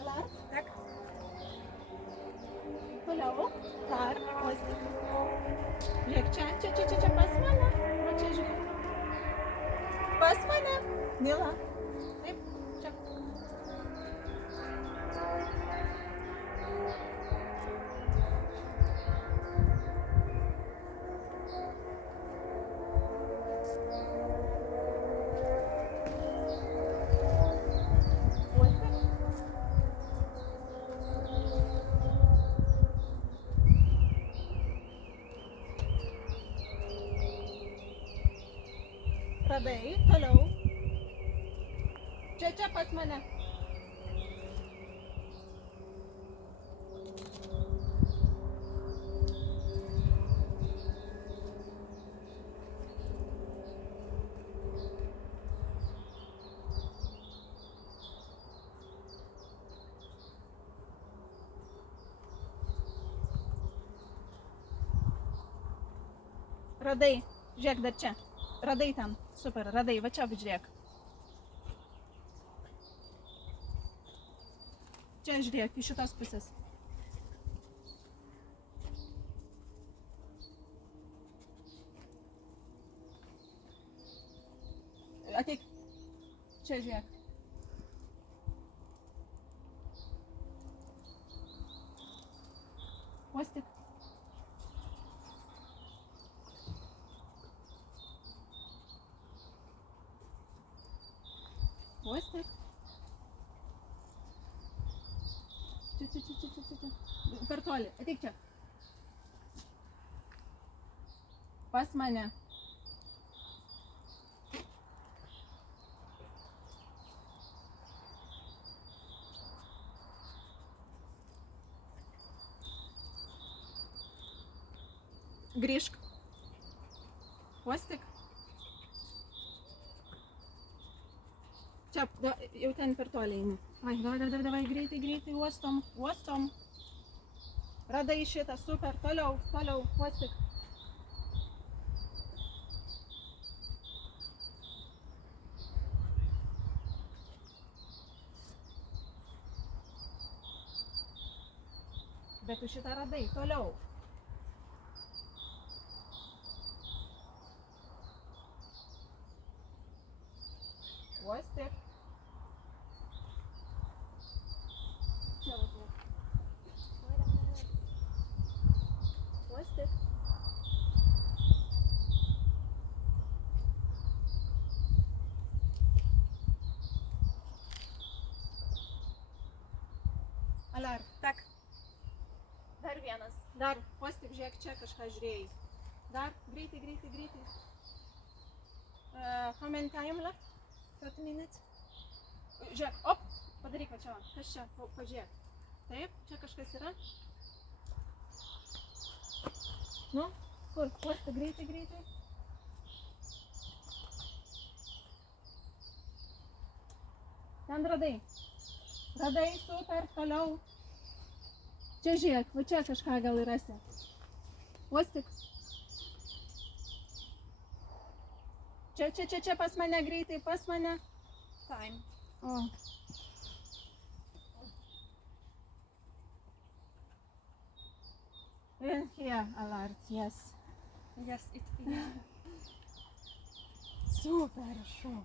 Alarm. Так. Toliau. Dar. Uostyk. Žiūrėk, čia, pas mane. Va čia žiūrėk. Pas mane. Mila. Taip, čia. Uostyk. Radai, toliau. Čia pas mane. Radai, žiūrėk dar čia. Radai ten, super, radai, va čia apžiūrėk. Čia žiūrėk, iš šitos pusės. Ateik, čia žiūrėk. Uostyk. Uostyk. Čia. Per toli. Ateik čia. Pas mane. Grįžk. Uostyk. Čia, jau ten per toli eini. Davai, greitai, uostom. Radai šitą, super, toliau, uostyk. Bet tu šitą radai, toliau. Uostyk. Čia važiuok. Uostyk. Alarm. Так. Dar vienas. Dar, uostyk, žiūrėk, čia kažką žiūrėjai. Dar, greitai. How many time left? 30 minutes. Žiūrėk, op, padaryk va čia, kas čia, pažiūrėk. Taip, čia kažkas yra. Nu, kur, uostyk, greitai. Ten radai. Radai, super, toliau. Čia žiūrėk, va čia kažką gal ir rasi. Uostyk. Čia pas mane greitai, pas mane. Time. O. Here, alert, yes. Yes, it is. Super, šau.